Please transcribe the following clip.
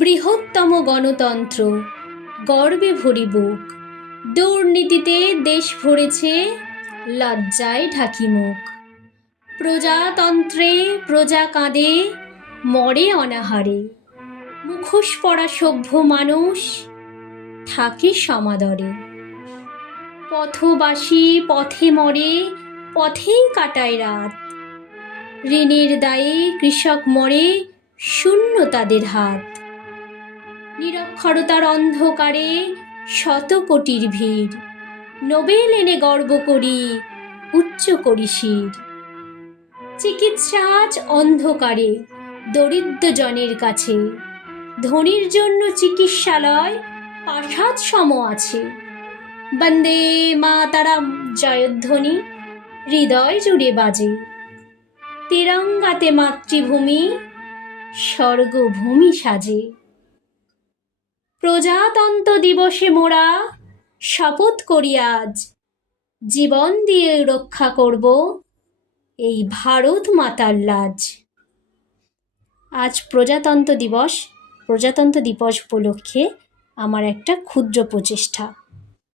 বৃহত্তম গণতন্ত্র, গর্বে ভরি বুক, দুর্নীতিতে দেশ ভরেছে, লজ্জায় ঢাকি মুখ। প্রজাতন্ত্রে প্রজা কাঁদে, মরে অনাহারে, মুখোশ পরা সভ্য মানুষ থাকে সমাদরে। পথবাসী পথে মরে, পথেই কাটায় রাত, ঋণের দায়ে কৃষক মরে, শূন্য তাদের হাত। নিরক্ষরতার অন্ধকারে শত কোটির ভিড়, নোবেল এনে গর্ব করি, উচ্চ করি শির। চিকিৎসা আজ অন্ধকারে দরিদ্র জনের কাছে, ধনীর জন্য চিকিৎসালয় প্রাসাদ সম আছে। বন্দে মাতরম জয়ধ্বনি হৃদয় জুড়ে বাজে, তিরঙ্গাতে মাতৃভূমি স্বর্গভূমি সাজে। প্রজাতন্ত্র দিবসে মোরা শপথ করি আজ, জীবন দিয়ে রক্ষা করব এই ভারত মাতার লাজ। আজ প্রজাতন্ত্র দিবস উপলক্ষে আমার একটা ক্ষুদ্র প্রচেষ্টা।